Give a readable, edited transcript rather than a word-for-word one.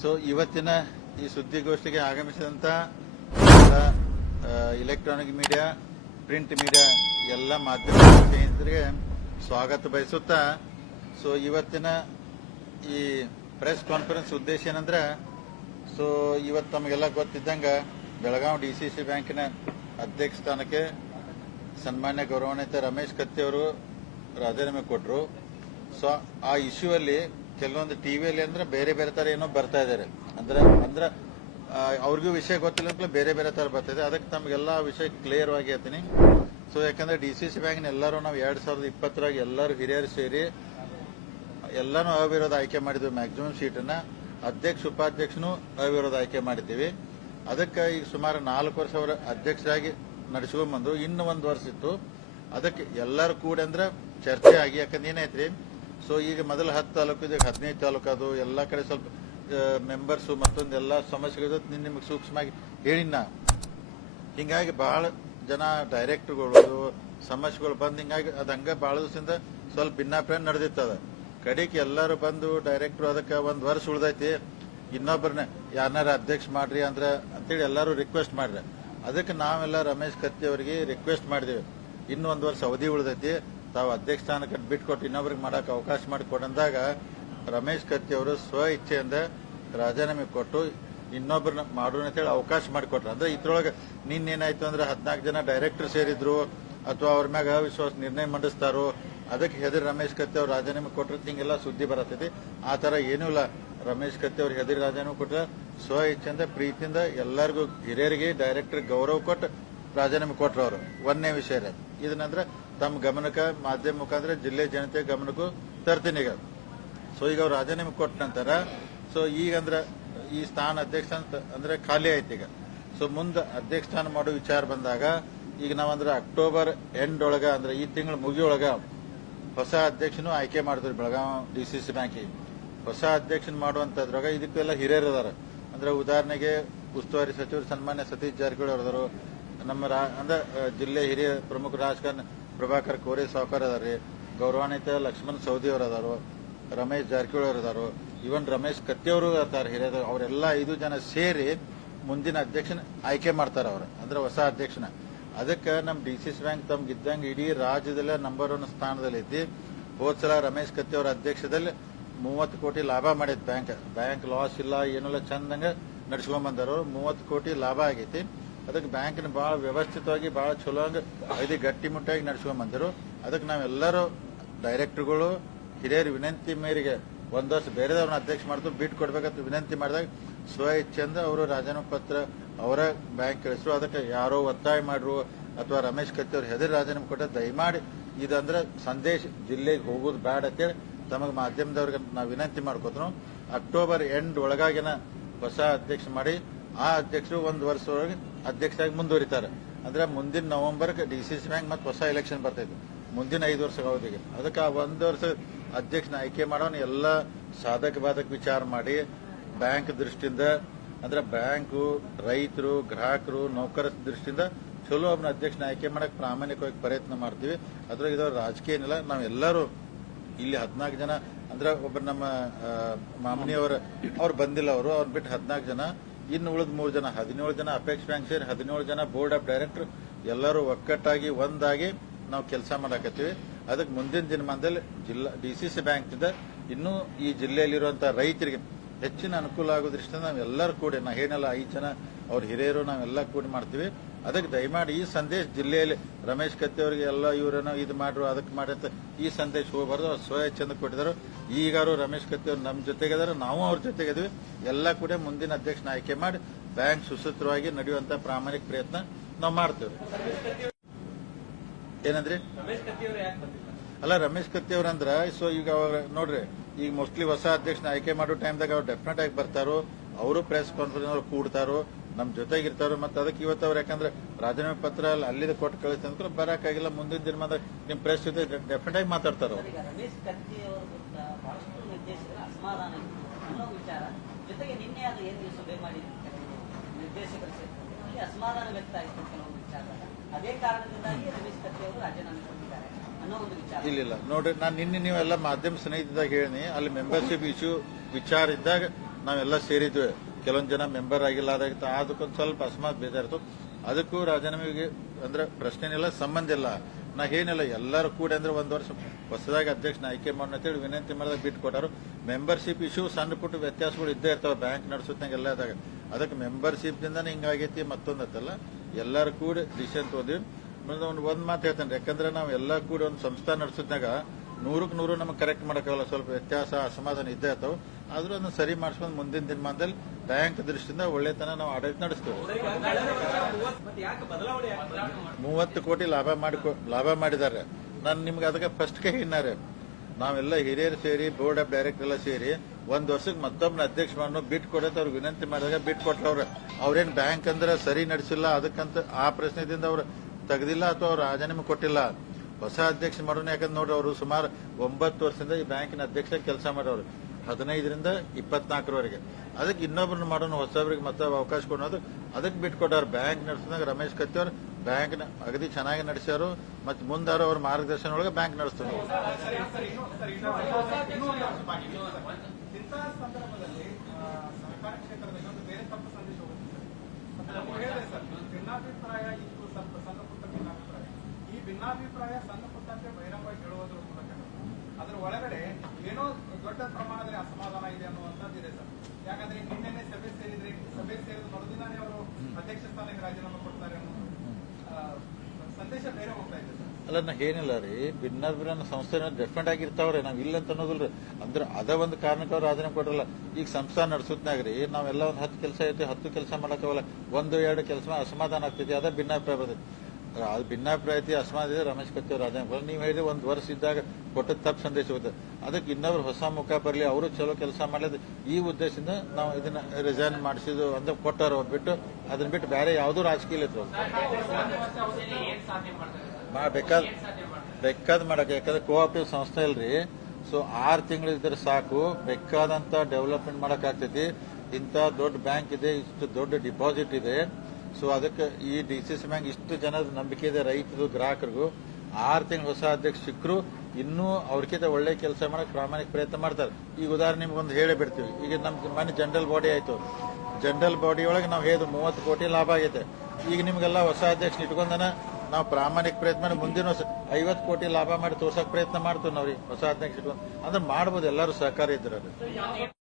So ಇವತ್ತಿನ ಈ ಸುದ್ದಿಗೋಷ್ಠಿಗೆ ಆಗಮಿಸಿದಂತ electronic media, print media ಎಲ್ಲ ಮಾಧ್ಯಮ ಸ್ನೇಹಿತರಿಗೆ ಸ್ವಾಗತ ಬಯಸುತ್ತಾ, ಸೊ ಇವತ್ತಿನ ಈ ಪ್ರೆಸ್ ಕಾನ್ಫರೆನ್ಸ್ ಉದ್ದೇಶ ಏನಂದ್ರೆ, ಸೊ ಇವತ್ತು ತಮಗೆಲ್ಲ ಗೊತ್ತಿದ್ದಂಗ ಬೆಳಗಾವಿ ಡಿಸಿಸಿ ಬ್ಯಾಂಕಿನ ಅಧ್ಯಕ್ಷ ಸ್ಥಾನಕ್ಕೆ ಸನ್ಮಾನ್ಯ ಗೌರವಾನ್ವಿತ ರಮೇಶ್ ಕತ್ತಿ ಅವರು ರಾಜೀನಾಮೆ ಕೊಟ್ಟರು. ಸೊ ಆ ಇಶ್ಯೂ ಅಲ್ಲಿ ಕೆಲವೊಂದು ಟಿವಿಯಲ್ಲಿ ಅಂದ್ರೆ ಬೇರೆ ಬೇರೆ ತರ ಏನೋ ಬರ್ತಾ ಇದಾರೆ, ಅಂದ್ರೆ ಅವ್ರಿಗೂ ವಿಷಯ ಗೊತ್ತಿಲ್ಲ ಅಂತ ಬೇರೆ ಬೇರೆ ತರ ಬರ್ತಾ ಇದೆ. ಅದಕ್ಕೆ ತಮ್ಗೆಲ್ಲ ವಿಷಯ ಕ್ಲಿಯರ್ ಆಗಿ ಹೇಳ್ತೀನಿ. ಸೊ ಯಾಕಂದ್ರೆ ಡಿಸಿಸಿ ಬ್ಯಾಂಕ್ ಎಲ್ಲರೂ ನಾವು 2020 ಎಲ್ಲರೂ ಹಿರಿಯರು ಸೇರಿ ಎಲ್ಲಾನು ಅವಿರೋಧ ಆಯ್ಕೆ ಮಾಡಿದ್ವಿ. ಮ್ಯಾಕ್ಸಿಮಮ್ ಸೀಟನ್ನ ಅಧ್ಯಕ್ಷ ಉಪಾಧ್ಯಕ್ಷನು ಅವಿರೋಧ ಆಯ್ಕೆ ಮಾಡಿದ್ದೀವಿ. ಅದಕ್ಕೆ ಈಗ ಸುಮಾರು 4 ವರ್ಷ ಅವರ ಅಧ್ಯಕ್ಷರಾಗಿ ನಡೆಸ್ಕೊಂಡ್ಬಂದು ಇನ್ನು 1 ವರ್ಷ ಇತ್ತು. ಅದಕ್ಕೆ ಎಲ್ಲರೂ ಕೂಡ ಅಂದ್ರೆ ಚರ್ಚೆ ಆಗಿ, ಯಾಕಂದ್ರೆ ಏನೈತ್ರಿ, ಸೊ ಈಗ ಮೊದಲು 10 ತಾಲೂಕು ಈಗ 15 ತಾಲೂಕು, ಅದು ಎಲ್ಲಾ ಕಡೆ ಸ್ವಲ್ಪ ಮೆಂಬರ್ಸು ಮತ್ತೊಂದು ಎಲ್ಲಾ ಸಮಸ್ಯೆಗಳು ನಿಮಗೆ ಸೂಕ್ಷ್ಮವಾಗಿ ಹೇಳಿನ. ಹಿಂಗಾಗಿ ಬಹಳ ಜನ ಡೈರೆಕ್ಟರ್ಗಳು ಸಮಸ್ಯೆಗಳು ಬಂದು ಹಿಂಗಾಗಿ ಅದ್ ಹಂಗ ಬಹಳ ದಿವಸದಿಂದ ಸ್ವಲ್ಪ ಭಿನ್ನಾಭಿಪ್ರಾಯ ನಡೆದಿತ್ತದ. ಕಡೆಗೆ ಎಲ್ಲರೂ ಬಂದು ಡೈರೆಕ್ಟರ್ ಅದಕ್ಕೆ 1 ವರ್ಷ ಉಳ್ದೈತಿ, ಇನ್ನೊಬ್ಬರನ್ನ ಯಾರನ್ನಾರ ಅಧ್ಯಕ್ಷ ಮಾಡ್ರಿ ಅಂದ್ರ ಅಂತೇಳಿ ಎಲ್ಲರೂ ರಿಕ್ವೆಸ್ಟ್ ಮಾಡ್ರಿ. ಅದಕ್ಕೆ ನಾವೆಲ್ಲ ರಮೇಶ್ ಕತ್ತಿ ಅವರಿಗೆ ರಿಕ್ವೆಸ್ಟ್ ಮಾಡಿದೇವೆ, ಇನ್ನು 1 ವರ್ಷ ಅವಧಿ ಉಳಿದೈತಿ, ತಾವು ಅಧ್ಯಕ್ಷ ಸ್ಥಾನಕ್ಕೆ ಬಿಟ್ಕೊಟ್ಟು ಇನ್ನೊಬ್ರಿಗೆ ಮಾಡಕ್ ಅವಕಾಶ ಮಾಡಿಕೊಡಂದಾಗ ರಮೇಶ್ ಕತ್ತಿ ಅವರು ಸ್ವ ಇಚ್ಛೆಯಿಂದ ರಾಜೀನಾಮೆ ಕೊಟ್ಟು ಇನ್ನೊಬ್ಬರನ್ನ ಮಾಡೋಣ ಅಂತೇಳಿ ಅವಕಾಶ ಮಾಡಿಕೊಟ್ರು. ಅಂದ್ರೆ ಇದ್ರೊಳಗೆ ನಿನ್ನೇನಾಯ್ತು ಅಂದ್ರೆ 14 ಜನ ಡೈರೆಕ್ಟರ್ ಸೇರಿದ್ರು ಅಥವಾ ಅವ್ರ ಮ್ಯಾಗ ಅವಿಶ್ವಾಸ ನಿರ್ಣಯ ಮಂಡಿಸ್ತಾರೋ, ಅದಕ್ಕೆ ಹೆದರಿ ರಮೇಶ್ ಕತ್ತಿ ಅವ್ರು ರಾಜೀನಾಮೆ ಕೊಟ್ಟರು ಹಿಂಗೆಲ್ಲ ಸುದ್ದಿ ಬರತೈತಿ. ಆ ತರ ಏನೂ ಇಲ್ಲ. ರಮೇಶ್ ಕತ್ತಿ ಅವ್ರು ಹೆದರಿ ರಾಜೀನಾಮೆ ಕೊಟ್ಟ ಸ್ವ ಇಚ್ಛೆಯಿಂದ ಪ್ರೀತಿಯಿಂದ ಎಲ್ಲರಿಗೂ ಹಿರಿಯರಿಗೆ ಡೈರೆಕ್ಟರ್ ಗೌರವ ಕೊಟ್ಟು ರಾಜೀನಾಮೆ ಕೊಟ್ರು ಅವರು. ಒಂದನೇ ವಿಷಯ ಇದೆ. ಇದನ್ನಂದ್ರೆ ತಮ್ಮ ಗಮನಕ್ಕೆ ಮಾಧ್ಯಮ ಮುಖಾಂತರ ಜಿಲ್ಲೆ ಜನತೆ ಗಮನಕ್ಕೂ ತರ್ತೀನಿ ಈಗ. ಸೊ ಈಗ ಅವ್ರು ರಾಜೀನಾಮೆ ಕೊಟ್ಟ ನಂತರ ಸೊ ಈಗ ಅಂದ್ರೆ ಈ ಸ್ಥಾನ ಅಧ್ಯಕ್ಷ ಅಂದ್ರೆ ಖಾಲಿ ಆಯ್ತು ಈಗ. ಸೊ ಮುಂದೆ ಅಧ್ಯಕ್ಷ ಸ್ಥಾನ ಮಾಡೋ ವಿಚಾರ ಬಂದಾಗ ಈಗ ನಾವಂದ್ರೆ ಅಕ್ಟೋಬರ್ ಎಂಡ್ ಒಳಗ ಅಂದ್ರೆ ಈ ತಿಂಗಳ ಮುಗಿಯೊಳಗ ಹೊಸ ಅಧ್ಯಕ್ಷನು ಆಯ್ಕೆ ಮಾಡಿದ್ರು ಬೆಳಗಾವಿ ಡಿಸಿಸಿ ಬ್ಯಾಂಕಿಗೆ. ಹೊಸ ಅಧ್ಯಕ್ಷನ್ ಮಾಡುವಂತದ್ರಾಗ ಇದಕ್ಕೆಲ್ಲ ಹಿರಿಯರು ಅದಾರ. ಅಂದ್ರೆ ಉದಾಹರಣೆಗೆ ಉಸ್ತುವಾರಿ ಸಚಿವರು ಸನ್ಮಾನ್ಯ ಸತೀಶ್ ಜಾರಕಿಹೊಳಿ ಅವರದರು, ನಮ್ಮ ಅಂದ್ರೆ ಜಿಲ್ಲೆ ಹಿರಿಯ ಪ್ರಮುಖ ರಾಜಕಾರಣ ಪ್ರಭಾಕರ್ ಕೋರೆ ಸಾವ್ಕಾರ್ ಅದಾರ್ರಿ, ಗೌರವಾನ್ವಿತ ಲಕ್ಷ್ಮಣ್ ಸವದಿ ಅವರು ಅದಾರು, ರಮೇಶ್ ಜಾರಕಿಹೊಳಿ ಅವರು ಅದಾರು, ಇವನ್ ರಮೇಶ್ ಕತ್ತಿ ಅವರು ಅದಾರ ಹಿರಿಯರು. ಅವರೆಲ್ಲ 5 ಜನ ಸೇರಿ ಮುಂದಿನ ಅಧ್ಯಕ್ಷನ ಆಯ್ಕೆ ಮಾಡ್ತಾರ ಅವ್ರ ಅಂದ್ರೆ ಹೊಸ ಅಧ್ಯಕ್ಷನ. ಅದಕ್ಕೆ ನಮ್ ಡಿಸಿಸಿ ಬ್ಯಾಂಕ್ ತಮ್ಗಿದ್ದಂಗೆ ಇಡೀ ರಾಜ್ಯದಲ್ಲೇ ನಂಬರ್ 1 ಸ್ಥಾನದಲ್ಲಿ ಐತಿ. ಹೋದ್ಸಲ ರಮೇಶ್ ಕತ್ತಿ ಅವರ ಅಧ್ಯಕ್ಷದಲ್ಲಿ 30 ಕೋಟಿ ಲಾಭ ಮಾಡಿದ್ ಬ್ಯಾಂಕ್ ಲಾಸ್ ಇಲ್ಲ ಏನಿಲ್ಲ, ಚಂದಂಗ ನಡ್ಸ್ಕೊಂಡ್ ಬಂದಾರ. 30 ಕೋಟಿ ಲಾಭ ಆಗೈತಿ. ಅದಕ್ಕೆ ಬ್ಯಾಂಕಿನ ಬಹಳ ವ್ಯವಸ್ಥಿತವಾಗಿ ಬಹಳ ಚಲೋ ಇದು ಗಟ್ಟಿಮುಟ್ಟಾಗಿ ನಡ್ಸ್ಕೊಂಡ್ ಬಂದರು. ಅದಕ್ಕೆ ನಾವೆಲ್ಲರೂ ಡೈರೆಕ್ಟರ್ಗಳು ಹಿರಿಯರ ವಿನಂತಿ ಮೇರೆಗೆ 1 ವರ್ಷ ಬೇರೆದವ್ರನ್ನ ಅಧ್ಯಕ್ಷ ಮಾಡಿದ್ರು ಬಿಟ್ಟು ಕೊಡ್ಬೇಕಂತ ವಿನಂತಿ ಮಾಡಿದಾಗ ಸ್ವ ಇಚ್ಛೆಯಿಂದ ಅವರು ರಾಜೀನಾಮೆ ಪತ್ರ ಅವರ ಬ್ಯಾಂಕ್ ಕಳಿಸಿದ್ರು. ಅದಕ್ಕೆ ಯಾರೋ ಒತ್ತಾಯ ಮಾಡ್ರು ಅಥವಾ ರಮೇಶ್ ಕತ್ತಿ ಅವ್ರು ಹೆದರಿ ರಾಜೀನಾಮೆ ಕೊಟ್ಟ, ದಯಮಾಡಿ ಇದಂದ್ರೆ ಸಂದೇಶ ಜಿಲ್ಲೆಗೆ ಹೋಗೋದು ಬ್ಯಾಡ ಅಂತೇಳಿ ತಮಗೆ ಮಾಧ್ಯಮದವ್ರಿಗೆ ನಾವು ವಿನಂತಿ ಮಾಡ್ಕೋದ್ರು. ಅಕ್ಟೋಬರ್ ಎಂಡ್ ಒಳಗಾಗಿನ ಹೊಸ ಅಧ್ಯಕ್ಷ ಮಾಡಿ ಆ ಅಧ್ಯಕ್ಷರು 1 ವರ್ಷದೊಳಗೆ ಅಧ್ಯಕ್ಷರಾಗಿ ಮುಂದುವರಿತಾರೆ. ಅಂದ್ರೆ ಮುಂದಿನ ನವೆಂಬರ್ ಡಿಸಿಸಿ ಬ್ಯಾಂಕ್ ಮತ್ತೆ ಹೊಸ ಎಲೆಕ್ಷನ್ ಬರ್ತೈತೆ ಮುಂದಿನ 5 ವರ್ಷ ಅವಧಿಗೆ. ಅದಕ್ಕೆ ಆ 1 ವರ್ಷ ಅಧ್ಯಕ್ಷನ ಆಯ್ಕೆ ಮಾಡೋಣ ಎಲ್ಲ ಸಾಧಕ ಬಾಧಕ ವಿಚಾರ ಮಾಡಿ ಬ್ಯಾಂಕ್ ದೃಷ್ಟಿಯಿಂದ ಅಂದ್ರೆ ಬ್ಯಾಂಕು, ರೈತರು, ಗ್ರಾಹಕರು, ನೌಕರರ ದೃಷ್ಟಿಯಿಂದ ಚಲೋ ಒಬ್ಬನ ಅಧ್ಯಕ್ಷನ ಆಯ್ಕೆ ಮಾಡಕ್ ಪ್ರಾಮಾಣಿಕವಾಗಿ ಪ್ರಯತ್ನ ಮಾಡ್ತೀವಿ. ಅದ್ರಾಗ ಇದರ ರಾಜಕೀಯ ಏನಿಲ್ಲ. ನಾವೆಲ್ಲರೂ ಇಲ್ಲಿ 14 ಜನ ಅಂದ್ರೆ ಒಬ್ಬ ನಮ್ಮ ಮಾಮನಿಯವರು ಅವ್ರು ಬಂದಿಲ್ಲ, ಅವ್ರು ಬಿಟ್ಟು 14 ಜನ, ಇನ್ನು ಉಳಿದ 3 ಜನ 17 ಜನ ಅಪೆಕ್ಸ್ ಬ್ಯಾಂಕ್ ಸೇರಿ 17 ಜನ ಬೋರ್ಡ್ ಆಫ್ ಡೈರೆಕ್ಟರ್ ಎಲ್ಲರೂ ಒಕ್ಕಟ್ಟಾಗಿ ಒಂದಾಗಿ ನಾವು ಕೆಲಸ ಮಾಡಾಕತ್ತೀವಿ. ಅದಕ್ಕೆ ಮುಂದಿನ ದಿನಮಾನದಲ್ಲಿ ಜಿಲ್ಲಾ ಡಿಸಿಸಿ ಬ್ಯಾಂಕ್ನಿಂದ ಇನ್ನೂ ಈ ಜಿಲ್ಲೆಯಲ್ಲಿರುವಂತಹ ರೈತರಿಗೆ ಹೆಚ್ಚಿನ ಅನುಕೂಲ ಆಗೋ ದೃಷ್ಟಿಯಿಂದ ನಾವೆಲ್ಲರೂ ಕೂಡಿ, ನಾ ಏನೆಲ್ಲ 5 ಜನ ಅವ್ರ ಹಿರಿಯರು ನಾವೆಲ್ಲ ಕೂಡಿ ಮಾಡ್ತೀವಿ. ಅದಕ್ಕೆ ದಯಮಾಡಿ ಈ ಸಂದೇಶ ಜಿಲ್ಲೆಯಲ್ಲಿ ರಮೇಶ್ ಕತ್ತಿ ಅವರಿಗೆ ಎಲ್ಲ ಇವರೇನೋ ಇದು ಮಾಡ್ರು ಅದಕ್ಕೆ ಮಾಡಿ ಅಂತ ಈ ಸಂದೇಶ ಹೋಗಬಾರ್ದು. ಅವ್ರು ಸ್ವ ಇಚ್ಛೆಯಿಂದ ಕೊಟ್ಟಿದ್ದಾರೆ. ಈಗಾರು ರಮೇಶ್ ಕತ್ತಿ ಅವ್ರು ನಮ್ಮ ಜೊತೆಗಿದ್ದಾರೆ, ನಾವು ಅವ್ರ ಜೊತೆಗಿದ್ವಿ. ಎಲ್ಲ ಕೂಡ ಮುಂದಿನ ಅಧ್ಯಕ್ಷನ ಆಯ್ಕೆ ಮಾಡಿ ಬ್ಯಾಂಕ್ ಸುಸೂತ್ರವಾಗಿ ನಡೆಯುವಂತ ಪ್ರಾಮಾಣಿಕ ಪ್ರಯತ್ನ ನಾವು ಮಾಡ್ತೇವೆ. ಏನಂದ್ರಿ? ಅಲ್ಲ, ರಮೇಶ್ ಕತ್ತಿ ಅವ್ರಂದ್ರ ಸೊ ಈಗ ಅವ್ರ ನೋಡ್ರಿ, ಈಗ ಮೋಸ್ಟ್ಲಿ ಹೊಸ ಅಧ್ಯಕ್ಷನ ಆಯ್ಕೆ ಮಾಡೋ ಟೈಮ್ದಾಗ ಅವ್ರು ಡೆಫಿನೆಟ್ ಆಗಿ ಬರ್ತಾರೋ, ಅವರು ಪ್ರೆಸ್ ಕಾನ್ಫರೆನ್ಸ್ ಅವ್ರು ಕೂಡ್ತಾರೋ, ನಮ್ ಜೊತೆಗಿರ್ತಾರೋ. ಮತ್ತೆ ಅದಕ್ಕೆ ಇವತ್ತು ಅವ್ರು ಯಾಕಂದ್ರೆ ರಾಜೀನಾಮೆ ಪತ್ರ ಅಲ್ಲಿಂದ ಕೊಟ್ಟು ಕಳಿಸ್ತ ಅಂದ್ರೆ ಬರಕಾಗಿಲ್ಲ. ಮುಂದಿನ ದಿನಮಾನದಾಗ ನಿಮ್ ಪ್ರೆಸ್ ಜೊತೆ ಡೆಫಿನೆಟ್ ಆಗಿ ಮಾತಾಡ್ತಾರ ಅವ್ರು. ಅಸಮಾಧಾನ ವ್ಯಕ್ತ ಆಯಿತು ಕೆಲವು ವಿಚಾರದಾಗ. ಅದೇ ಕಾರಣದಿಂದಾಗಿ ರಮೇಶ್ ಕತ್ತಿ ಅವರು ರಾಜೀನಾಮೆ ಕೊಟ್ಟಿದ್ದಾರೆ ಅನ್ನೋ ಒಂದು ವಿಚಾರ. ಇಲ್ಲ ನೋಡ್ರಿ, ನಾನು ನಿನ್ನೆ ನೀವೆಲ್ಲ ಮಾಧ್ಯಮ ಸ್ನೇಹಿತದಾಗ ಹೇಳಿ ಅಲ್ಲಿ ಮೆಂಬರ್ಶಿಪ್ ಇಶ್ಯೂ ವಿಚಾರ ಇದ್ದಾಗ ನಾವೆಲ್ಲ ಸೇರಿದ್ವಿ. ಕೆಲವೊಂದು ಜನ ಮೆಂಬರ್ ಆಗಿಲ್ಲ, ಅದಕ್ಕೊಂದು ಸ್ವಲ್ಪ ಅಸಮಾಧಾನ ಬೇಜಾರಿತ್ತು. ಅದಕ್ಕೂ ರಾಜೀನಾಮೆಗೆ ಅಂದ್ರೆ ಪ್ರಶ್ನೆನಿಲ್ಲ, ಸಂಬಂಧ ಇಲ್ಲ. ನಾ ಏನಿಲ್ಲ, ಎಲ್ಲರೂ ಕೂಡಿ ಅಂದ್ರೆ ಒಂದು ವರ್ಷ ಹೊಸದಾಗಿ ಅಧ್ಯಕ್ಷನ ಆಯ್ಕೆ ಮಾಡೋಣ ಅಂತೇಳಿ ವಿನಂತಿ ಮಾಡಿದಾಗ ಬಿಟ್ಟು ಕೊಟ್ಟಾರು. ಮೆಂಬರ್ಶಿಪ್ ಇಶ್ಯೂ ಸಣ್ಣ ಪುಟ್ಟ ವ್ಯತ್ಯಾಸಗಳು ಇದ್ದೇ ಇರ್ತಾವೆ ಬ್ಯಾಂಕ್ ನಡೆಸುತ್ತಂಗೆ ಎಲ್ಲ ಇದ್ದಾಗ. ಅದಕ್ಕೆ ಮೆಂಬರ್ಶಿಪ್ ದಿಂದಾನೆ ಹಿಂಗಾಗೈತಿ, ಮತ್ತೊಂದತ್ತಲ್ಲ, ಎಲ್ಲರೂ ಕೂಡಿ ಡಿಸಿಷನ್ ತಗೊಂಡ್ವಿ. ಒಂದ್ ಮಾತು ಹೇಳ್ತೇನೆ, ಯಾಕಂದ್ರೆ ನಾವು ಎಲ್ಲ ಕೂಡಿ ಒಂದು ಸಂಸ್ಥೆ ನಡೆಸಿದ್ನಾಗ 100ಕ್ಕೆ 100 ನಮಗೆ ಕರೆಕ್ಟ್ ಮಾಡೋಕ್ಕಾಗಲ್ಲ. ಸ್ವಲ್ಪ ವ್ಯತ್ಯಾಸ ಅಸಮಾಧಾನ ಇದ್ದೇ ಇರ್ತಾವೆ. ಆದ್ರೂ ಅದನ್ನ ಸರಿ ಮಾಡಿಸ್ಕೊಂಡು ಮುಂದಿನ ದಿನಮಾನದಲ್ಲಿ ಬ್ಯಾಂಕ್ ದೃಷ್ಟಿಯಿಂದ ಒಳ್ಳೆತನ ನಾವು ಆಡಳಿತ ನಡೆಸ್ತೇವೆ. 30 ಕೋಟಿ ಲಾಭ ಮಾಡಿದ್ದಾರೆ. ನಾನು ನಿಮ್ಗೆ ಅದಕ್ಕೆ ಫಸ್ಟ್ ಹೇಳಿನಾರೆ, ನಾವೆಲ್ಲ ಹಿರಿಯರು ಸೇರಿ ಬೋರ್ಡ್ ಆಫ್ ಡೈರೆಕ್ಟರ್ ಎಲ್ಲ ಸೇರಿ ಒಂದ್ ವರ್ಷಕ್ಕೆ ಮತ್ತೊಬ್ಬನ ಅಧ್ಯಕ್ಷ ಮಾಡೋ ಬಿಟ್ಟು ಕೊಡೋದು ಅವ್ರಿಗೆ ವಿನಂತಿ ಮಾಡಿದಾಗ ಬಿಟ್ಟು ಕೊಟ್ಟವ್ರೆ. ಅವ್ರೇನ್ ಬ್ಯಾಂಕ್ ಅಂದ್ರೆ ಸರಿ ನಡೆಸಿಲ್ಲ ಅದಕ್ಕಂತ ಆ ಪ್ರಶ್ನೆದಿಂದ ಅವ್ರು ತೆಗೆದಿಲ್ಲ ಅಥವಾ ಅವ್ರು ರಾಜೀನಾಮೆ ಕೊಟ್ಟಿಲ್ಲ. ಹೊಸ ಅಧ್ಯಕ್ಷ ಮಾಡೋಣ. ಯಾಕಂದ್ರೆ ನೋಡ್ರಿ, ಅವರು ಸುಮಾರು 9 ವರ್ಷದಿಂದ ಈ ಬ್ಯಾಂಕಿನ ಅಧ್ಯಕ್ಷ ಕೆಲಸ ಮಾಡೋರು, 15ರಿಂದ 24ರವರೆಗೆ. ಅದಕ್ಕೆ ಇನ್ನೊಬ್ರನ್ನ ಮಾಡೋಣ, ಹೊಸಬ್ರಿಗೆ ಮತ್ತೆ ಅವಕಾಶ ಕೊಡೋದು, ಅದಕ್ಕೆ ಬಿಟ್ಕೊಟ್ಟಾರ. ಬ್ಯಾಂಕ್ ನಡೆಸಿದಾಗ ರಮೇಶ್ ಕತ್ತಿ ಅವರು ಬ್ಯಾಂಕ್ ಅಗದಿ ಚೆನ್ನಾಗಿ ನಡೆಸ್ಯಾರು. ಮತ್ತೆ ಮುಂದಾರು ಅವ್ರ ಮಾರ್ಗದರ್ಶನ ಒಳಗೆ ಬ್ಯಾಂಕ್ ನಡೆಸ್ತಾರೆ. ಭಿನ್ನಾಭಿಪ್ರಾಯ ಸಣ್ಣ ಪುಟ್ಟಂತೆ ಬಹಿರಂಗವಾಗಿ ಹೇಳುವುದರ ಮೂಲಕ ಅದರ ಒಳಗಡೆ ಏನೋ ದೊಡ್ಡ ಪ್ರಮಾಣದಲ್ಲಿ ಅಸಮಾಧಾನ ಇದೆ ಅನ್ನುವಂಥದ್ದು ಇದೆ ಸರ್. ಯಾಕಂದ್ರೆ ನಿನ್ನೆ ಸಭೆ ಸೇರಿದ ಮರುದಿನಾನೇ ಅವರು ಅಧ್ಯಕ್ಷ ಸ್ಥಾನಕ್ಕೆ ರಾಜೀನಾಮೆ ಕೊಡ್ತಾರೆ ಅನ್ನೋ ಸಂದೇಶ ಬೇರೆ ಹೋಗ್ತಾ ಇದೆ ಸರ್. ಅಲ್ಲ, ನಾ ಏನಿಲ್ಲ ರೀ, ಭಿನ್ನ ಸಂಸ್ಥೆ ಡಿಫ್ರೆಂಟ್ ಆಗಿರ್ತಾವ್ರಿ, ನಾವ್ ಇಲ್ಲ ಅಂತ ಅನ್ನೋದಿಲ್ರಿ. ಅಂದ್ರೆ ಅದ ಒಂದು ಕಾರಣಕ್ಕೆ ಅವ್ರು ರಾಜೀನಾಮೆ ಕೊಟ್ರಲ್ಲ. ಈಗ ಸಂಸ್ಥೆ ನಡೆಸೋದ್ನಾಗ್ರಿ ನಾವೆಲ್ಲ ಒಂದು 10 ಕೆಲಸ ಐತಿ, 10 ಕೆಲಸ ಮಾಡಕ್ಕಾಗಲ್ಲ. 1-2 ಕೆಲಸ ಅಸಮಾಧಾನ ಆಗ್ತೈತಿ, ಅದ ಭಿನ್ನಾಭಿಪ್ರಾಯ ಬರ್ತೈತಿ. ಅದು ಭಿನ್ನಾಭಿಪ್ರಾಯ ಐತಿ, ಅಸಮಾಧಾನ ಇದೆ. ರಮೇಶ್ ಕತ್ತಿ ಅವರು ರಾಜೀನಾಮೆ ನೀವು ಹೇಳಿದ್ರೆ 1 ವರ್ಷ ಇದ್ದಾಗ ಕೊಟ್ಟದ ತಪ್ಪು ಸಂದೇಶ ಹೋಗುತ್ತೆ. ಅದಕ್ಕೆ ಇನ್ನೊಬ್ರು ಹೊಸ ಮುಖ ಬರಲಿ, ಅವರು ಚಲೋ ಕೆಲಸ ಮಾಡಲಿ, ಈ ಉದ್ದೇಶದಿಂದ ನಾವು ಇದನ್ನ ರಿಸೈನ್ ಮಾಡಿಸಿದ್ದು ಅಂತ ಕೊಟ್ಟಾರ. ಬಿಟ್ಟು ಅದನ್ನ ಬಿಟ್ಟು ಬೇರೆ ಯಾವುದೂ ರಾಜಕೀಯ ಇತ್ತು ಬೇಕಾದ್ ಮಾಡಕ್ಕೆ. ಯಾಕಂದ್ರೆ ಕೋಆಪರೇಟಿವ್ ಸಂಸ್ಥೆ ಇಲ್ರಿ. ಸೊ 6 ತಿಂಗಳು ಇದ್ರೆ ಸಾಕು, ಬೇಕಾದಂತ ಡೆವಲಪ್ಮೆಂಟ್ ಮಾಡಕ್ ಆಗ್ತೈತಿ. ಇಂಥ ದೊಡ್ಡ ಬ್ಯಾಂಕ್ ಇದೆ, ಇಷ್ಟು ದೊಡ್ಡ ಡಿಪಾಸಿಟ್ ಇದೆ. ಸೊ ಅದಕ್ಕೆ ಈ DCC ಬ್ಯಾಂಕ್ ಇಷ್ಟು ಜನದ ನಂಬಿಕೆ ಇದೆ, ರೈತರು ಗ್ರಾಹಕರಿಗೂ. 6 ತಿಂಗಳು ಹೊಸ ಅಧ್ಯಕ್ಷ ಸಿಕ್ಕರು, ಇನ್ನೂ ಅವ್ರಕ್ಕಿಂತ ಒಳ್ಳೆ ಕೆಲಸ ಮಾಡಕ್ ಪ್ರಾಮಾಣಿಕ ಪ್ರಯತ್ನ ಮಾಡ್ತಾರೆ. ಈಗ ಉದಾಹರಣೆ ನಿಮ್ಗೊಂದು ಹೇಳಿ ಬಿಡ್ತೀವಿ. ಈಗ ನಮ್ಗೆ ಮನೆ ಜನರಲ್ ಬಾಡಿ ಆಯ್ತು, ಜನರಲ್ ಬಾಡಿ ಒಳಗೆ ನಾವು ಹೇಳಿದ್ವಿ 30 ಕೋಟಿ ಲಾಭ ಆಗೈತೆ. ಈಗ ನಿಮ್ಗೆಲ್ಲ ಹೊಸ ಅಧ್ಯಕ್ಷ ಇಟ್ಕೊಂಡನ ನಾವು ಪ್ರಾಮಾಣಿಕ ಪ್ರಯತ್ನ ಮಾಡಿ ಮುಂದಿನ ವರ್ಷ 50 ಕೋಟಿ ಲಾಭ ಮಾಡಿ ತೋರ್ಸಕ್ ಪ್ರಯತ್ನ ಮಾಡ್ತೀವಿ ನಾವ್ರಿ ಹೊಸ ಅಧ್ಯಕ್ಷ ಇಟ್ಕೊಂಡು. ಅಂದ್ರೆ ಮಾಡ್ಬೋದು, ಎಲ್ಲರೂ ಸಹಕಾರ ಇದ್ರೆ.